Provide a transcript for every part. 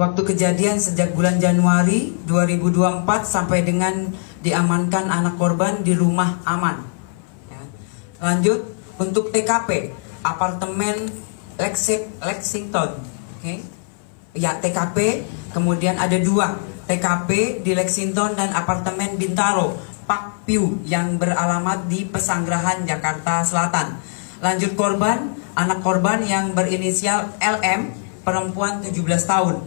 Waktu kejadian sejak bulan Januari 2024 sampai dengan diamankan anak korban di rumah aman. Ya. Lanjut, untuk TKP, apartemen Lexington. Okay. Ya, TKP, kemudian ada 2 TKP di Lexington dan apartemen Bintaro, Park View yang beralamat di Pesanggerahan, Jakarta Selatan. Lanjut korban, anak korban yang berinisial LM, perempuan 17 tahun.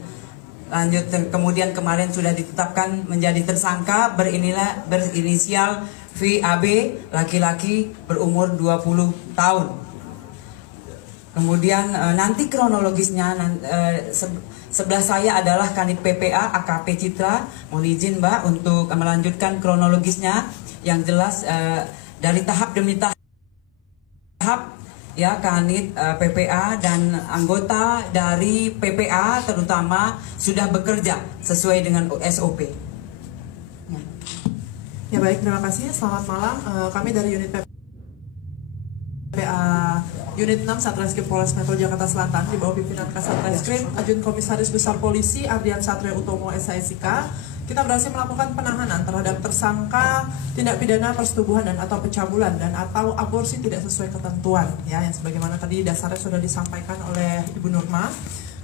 Lanjut, kemudian kemarin sudah ditetapkan menjadi tersangka berinisial VAB, laki-laki berumur 20 tahun. Kemudian nanti kronologisnya sebelah saya adalah Kanit PPA AKP Citra. Mohon izin Mbak untuk melanjutkan kronologisnya yang jelas dari tahap demi tahap ya. Kanit PPA dan anggota dari PPA terutama sudah bekerja sesuai dengan SOP. Ya baik, terima kasih. Selamat malam. Kami dari unit PPA Unit 6 Satreskrim Polres Metro Jakarta Selatan di bawah pimpinan Kasatreskrim Ajun Komisaris Besar Polisi Ardian Satria Utomo SIK. Kita berhasil melakukan penahanan terhadap tersangka tindak pidana persetubuhan dan atau pencabulan dan atau aborsi tidak sesuai ketentuan ya, yang sebagaimana tadi dasarnya sudah disampaikan oleh Ibu Nurma.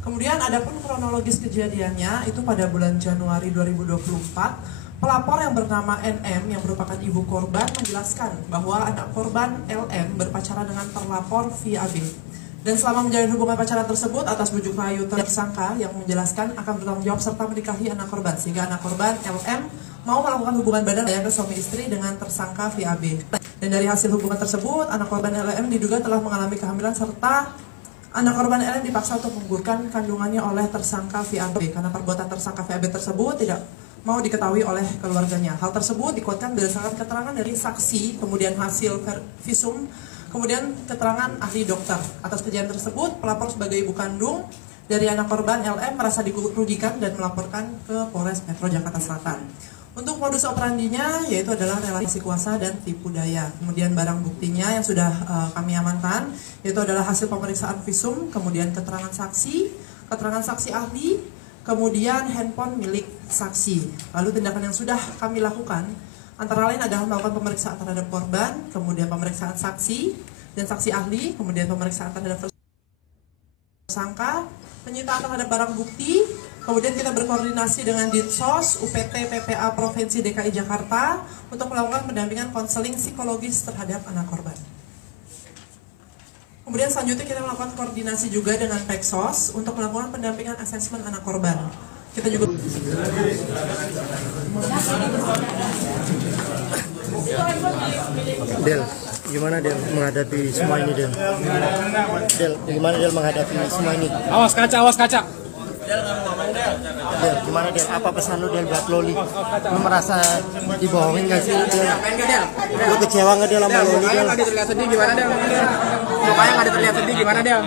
Kemudian adapun kronologis kejadiannya itu pada bulan Januari 2024. Pelapor yang bernama NM yang merupakan ibu korban menjelaskan bahwa anak korban LM berpacaran dengan terlapor VAB. Dan selama menjalin hubungan pacaran tersebut atas bujuk rayu tersangka yang menjelaskan akan bertanggung jawab serta menikahi anak korban. Sehingga anak korban LM mau melakukan hubungan badan ke suami istri dengan tersangka VAB. Dan dari hasil hubungan tersebut, anak korban LM diduga telah mengalami kehamilan serta anak korban LM dipaksa untuk menggugurkan kandungannya oleh tersangka VAB. Karena perbuatan tersangka VAB tersebut tidak mau diketahui oleh keluarganya. Hal tersebut dikuatkan berdasarkan keterangan dari saksi, kemudian hasil visum, kemudian keterangan ahli dokter. Atas kejadian tersebut, pelapor sebagai ibu kandung dari anak korban LM merasa dirugikan dan melaporkan ke Polres Metro Jakarta Selatan. Untuk modus operandinya yaitu adalah relasi kuasa dan tipu daya. Kemudian barang buktinya yang sudah kami amankan yaitu adalah hasil pemeriksaan visum, kemudian keterangan saksi ahli, kemudian handphone milik saksi. Lalu tindakan yang sudah kami lakukan antara lain adalah melakukan pemeriksaan terhadap korban, kemudian pemeriksaan saksi dan saksi ahli, kemudian pemeriksaan terhadap tersangka, penyitaan terhadap barang bukti, kemudian kita berkoordinasi dengan Dinsos, UPT PPA Provinsi DKI Jakarta untuk melakukan pendampingan konseling psikologis terhadap anak korban. Kemudian selanjutnya kita melakukan koordinasi juga dengan Peksos untuk melakukan pendampingan asesmen anak korban. Kita juga Del, gimana Del menghadapi semua ini Del? Del, gimana Del menghadapi semua ini? Awas kaca. Del, gimana Del? Apa pesan lu Del buat Loli? Lu merasa dibohongin gak sih Del? Lu kecewa gak Del sama Loli Del? Mukanya nggak terlihat sedih gimana Del? Mukanya nggak terlihat sedih gimana Del?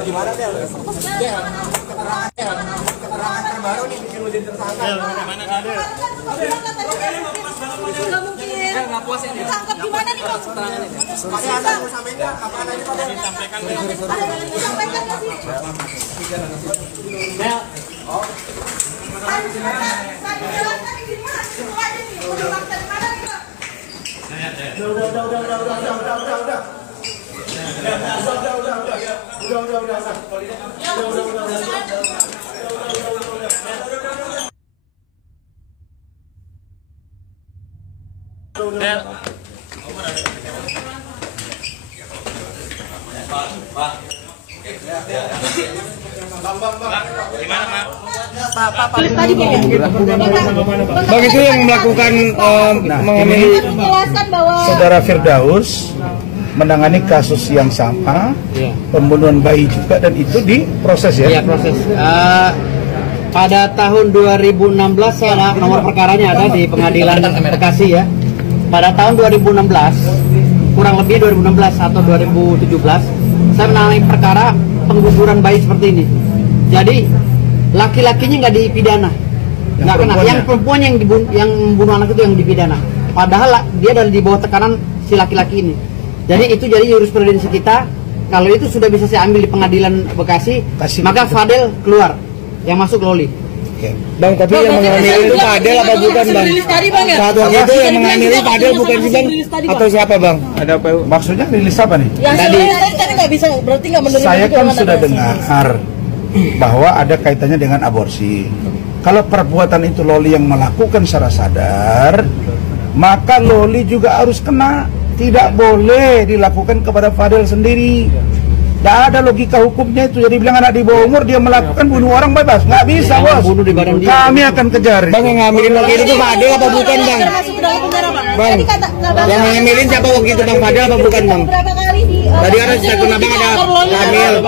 Gimana Del? Keterangan terbaru nih bikin lu jadi tersangka. Gimana Del? Nggak mungkin. Nggak puas ya. Tangkap gimana nih Bang? Masih ada yang mau sampaikan? Apa ada yang mau disampaikan? Ada yang mau disampaikan nggak sih? Del. Oh. Bang itu yang melakukan mengenai Saudara Firdaus menangani kasus yang sama, pembunuhan bayi juga, dan itu diproses ya? Iya, proses. Pada tahun 2016 saya nomor perkaranya ada di Pengadilan Bekasi ya. Pada tahun 2016, kurang lebih 2016 atau 2017, saya menangani perkara pengguguran bayi seperti ini. Jadi laki-lakinya nggak dipidana, nggak kena. Yang perempuan yang membunuh anak itu yang dipidana. Padahal dia dari di bawah tekanan si laki-laki ini. Jadi itu jadi jurisprudensi kita. Kalau itu sudah bisa saya ambil di pengadilan Bekasi, maka Fadel keluar, yang masuk Loli. Bang, tapi yang mengambil itu Fadel apa bukan, Bang? Saat waktu itu yang mengambil Fadel bukan sih, Bang? Atau siapa, Bang? Ada apa? Maksudnya rilis apa nih? Yang tadi nggak bisa, berarti nggak menerima. Saya kan sudah dengar bahwa ada kaitannya dengan aborsi. Kalau perbuatan itu Loli yang melakukan secara sadar, maka Loli juga harus kena. Tidak boleh dilakukan kepada Fadel sendiri. Tidak ada logika hukumnya itu. Jadi bilang anak di bawah umur dia melakukan bunuh orang bebas. Nggak bisa, bos. Bunuh di badan dia. Kami akan kejar. Bang, yang ngambilin waktu itu Fadel apa bukan, Bang? Bang, yang ngambilin siapa waktu itu, Bang? Fadel apa bukan, Bang? Tadi ada statement Abang ada hamil.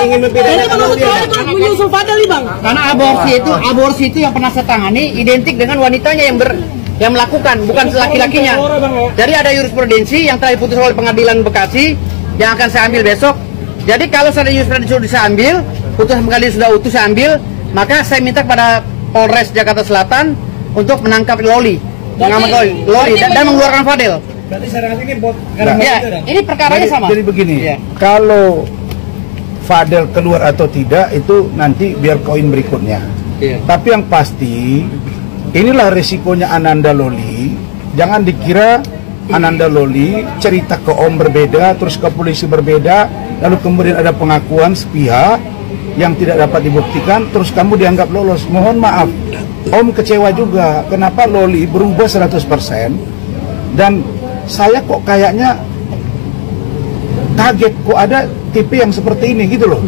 Ingin mempidanakan dia. Menyusul Fadel nih, Bang. Karena aborsi itu yang pernah saya tangani identik dengan wanitanya yang melakukan, bukan laki-lakinya. Jadi ada jurisprudensi yang telah diputus oleh pengadilan Bekasi yang akan saya ambil besok. Jadi kalau saya jurisprudensi sudah saya ambil, putusan pengadilan sudah utuh saya ambil, maka saya minta kepada Polres Jakarta Selatan untuk menangkap Loli, mengamankan Loli dan mengeluarkan Fadel. Berarti sekarang ini Ini perkaranya sama. Jadi begini, kalau Fadel keluar atau tidak itu nanti biar koin berikutnya. Tapi yang pasti inilah resikonya Ananda Loli. Jangan dikira Ananda Loli cerita ke Om berbeda, terus ke polisi berbeda, lalu kemudian ada pengakuan sepihak yang tidak dapat dibuktikan, terus kamu dianggap lolos. Mohon maaf, Om kecewa juga. Kenapa Loli berubah 100%? Dan saya kok kayaknya kaget kok ada tipe yang seperti ini gitu loh.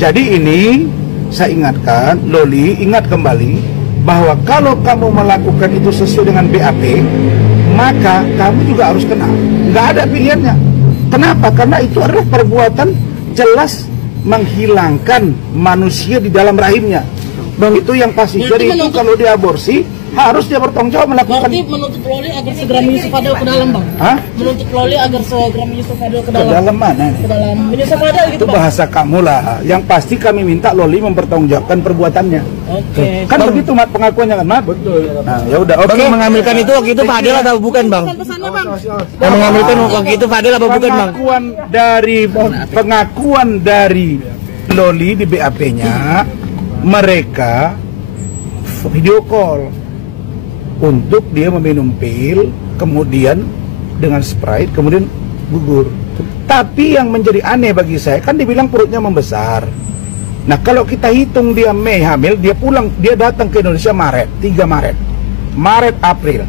Jadi ini saya ingatkan, Loli ingat kembali bahwa kalau kamu melakukan itu sesuai dengan BAP, maka kamu juga harus kena. Nggak ada pilihannya. Kenapa? Karena itu adalah perbuatan jelas menghilangkan manusia di dalam rahimnya. Bang, itu yang pasti. Jadi itu kalau diaborsi harus dia bertanggung jawab melakukan. Berarti menuntut Loli agar segera menyusul Fadel ke dalam, Bang. Hah? Menuntut Loli agar segera menyusul Fadel ke dalam. Ke dalam mana? Ke dalam menyusul Fadel gitu, Itu Bang. bahasa kamu lah. Yang pasti kami minta Loli mempertanggungjawabkan perbuatannya. Oke. Kan begitu mat pengakuannya kan, Mat? Betul. Nah, ya udah. Bang, yang mengambilkan itu waktu itu Fadel atau bukan, Bang? Pesan-pesannya, Bang. Yang mengambilkan waktu itu Fadel apa bukan, Bang? Pengakuan dari Loli di BAP-nya, mereka video call untuk dia meminum pil, kemudian dengan Sprite, kemudian gugur. Tapi yang menjadi aneh bagi saya, kan dibilang perutnya membesar. Nah, kalau kita hitung dia Mei hamil, dia pulang, dia datang ke Indonesia Maret, 3 Maret. Maret, April.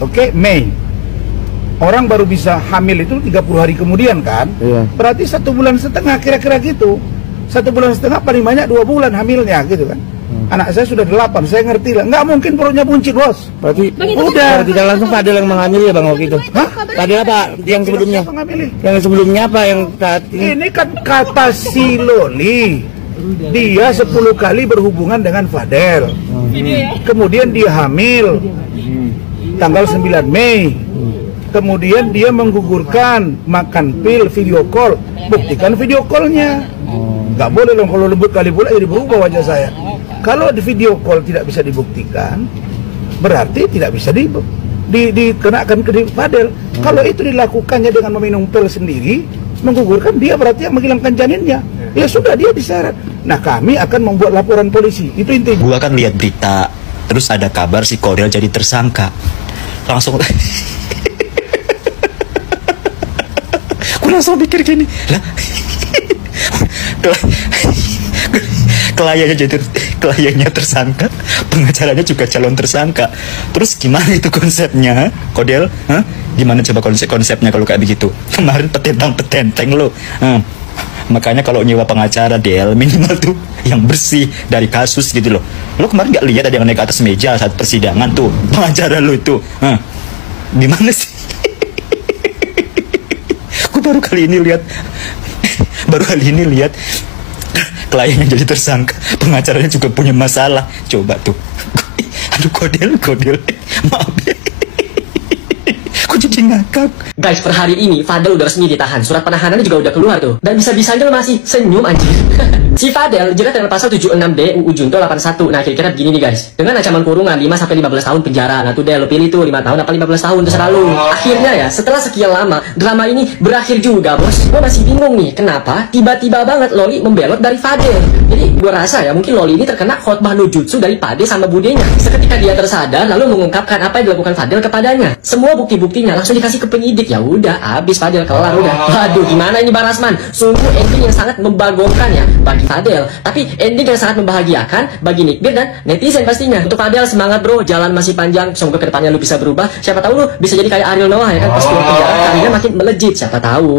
Oke, Mei. Orang baru bisa hamil itu 30 hari kemudian kan? Iya. Berarti 1,5 bulan kira-kira gitu. 1,5 bulan paling banyak 2 bulan hamilnya gitu kan. Anak saya sudah 8, saya ngerti lah. Nggak mungkin perutnya buncit, bos. Berarti udah. tidak langsung Fadel yang mengambil ya, Bang, waktu itu. Hah? Fadel apa? Yang sebelumnya? Yang sebelumnya apa? Yang saat ini? Ini kan kata si Loli. Dia 10 kali berhubungan dengan Fadel. Kemudian dia hamil. Tanggal 9 Mei. Kemudian dia menggugurkan, makan pil, video call. Buktikan video callnya. Nggak boleh dong kalau lembut kali pula jadi berubah wajah saya. Kalau di video call tidak bisa dibuktikan, berarti tidak bisa dikenakan ke Fadel. Kalau itu dilakukannya dengan meminum pil sendiri, menggugurkan, dia berarti yang menghilangkan janinnya. Ya sudah, dia diseret. Nah, kami akan membuat laporan polisi. Itu intinya. Gua kan lihat berita, terus ada kabar si Kodel jadi tersangka. Langsung gue langsung pikir gini, lah kliennya tersangka, pengacaranya juga calon tersangka. Terus gimana itu konsepnya, Kodel? Hah? Gimana coba konsepnya kalau kayak begitu? Kemarin petentang-petenteng lo. Makanya kalau nyewa pengacara, Del, minimal tuh yang bersih dari kasus gitu loh. Lo kemarin nggak lihat ada yang naik ke atas meja saat persidangan tuh, pengacara lo itu. Gimana sih? Gue baru kali ini lihat kliennya jadi tersangka, pengacaranya juga punya masalah. Coba tuh. Aduh, Kodel, maaf ya. Kok jadi ngakak. Guys, per hari ini Fadel udah resmi ditahan. Surat penahanannya juga udah keluar tuh. Dan bisa-bisanya lo masih senyum anjir. Si Fadel jerat dengan pasal 76D UU Junto 81. Nah, kira-kira begini nih guys. Dengan ancaman kurungan 5-15 tahun penjara. Nah, tuh deh lo pilih tuh 5 tahun apa 15 tahun terserah lu. Akhirnya ya, setelah sekian lama drama ini berakhir juga, Bos. Gue masih bingung nih, kenapa tiba-tiba banget Loli membelot dari Fadel. Jadi gue rasa ya mungkin Loli ini terkena khotbah no jutsu dari Pade sama budenya. Seketika dia tersadar lalu mengungkapkan apa yang dilakukan Fadel kepadanya. Semua bukti-buktinya langsung dikasih ke penyidik. Ya udah, habis Fadel kelar udah. Waduh, gimana ini Bang Rasman? Sungguh ending yang sangat membagongkan ya bagi Fadel, tapi ending yang sangat membahagiakan bagi Nikbir dan netizen pastinya. Untuk Fadel, semangat bro, jalan masih panjang, semoga kedepannya lu bisa berubah. Siapa tahu lu bisa jadi kayak Ariel Noah ya kan, pas keluar penjara karirnya makin melejit, siapa tahu.